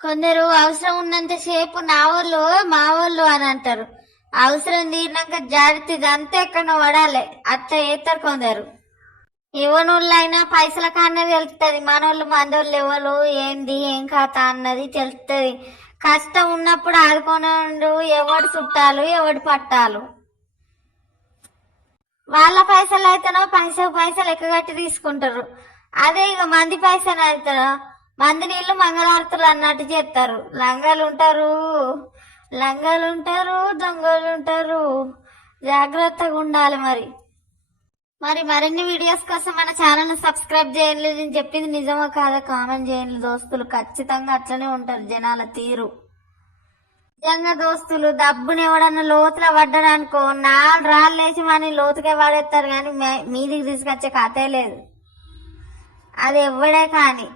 కొందరు అవసరం ఉన్నంత సేపు నా వాళ్ళు మా వాళ్ళు అని అంటారు. అవసరం తీరినాక జాగ్రత్త ఇదంతా ఎక్కడో పడాలి అట్లా చేస్తారు కొందరు. ఎవనోళ్ళైనా పైసల కన్నా తెలుస్తుంది, మనోళ్ళు మందోళ్ళు ఎవరు ఏంది ఏం కథ అన్నది తెలుస్తుంది. కష్టం ఉన్నప్పుడు ఆదుకోనండు ఎవడు చుట్టాలు ఎవడు పట్టాలు. వాళ్ళ పైసలు అయితేనో పైసలు ఎక్కగట్టి తీసుకుంటారు. అదే ఇక మంది పైసలు అయితేనో మంది నీళ్లు మంగళారతులు అన్నట్టు చేస్తారు. లంగలుంటారు దొంగలుంటారు. జాగ్రత్తగా ఉండాలి. మరి మరిన్ని వీడియోస్ కోసం మన ఛానల్ సబ్స్క్రైబ్ చేయండి. నేను చెప్పింది నిజమో కాదా కామెంట్ చేయండి దోస్తులు. ఖచ్చితంగా అట్లనే ఉంటారు జనాల తీరు. నిజంగా దోస్తులు డబ్బుని ఎవడన్నా లోతులో పడ్డాడనుకో 4 రాళ్ళు వేసి మన లోతుగా పడేస్తారు, కానీ మీదికి తీసుకొచ్చే కథే లేదు. అది ఎవడే కానీ.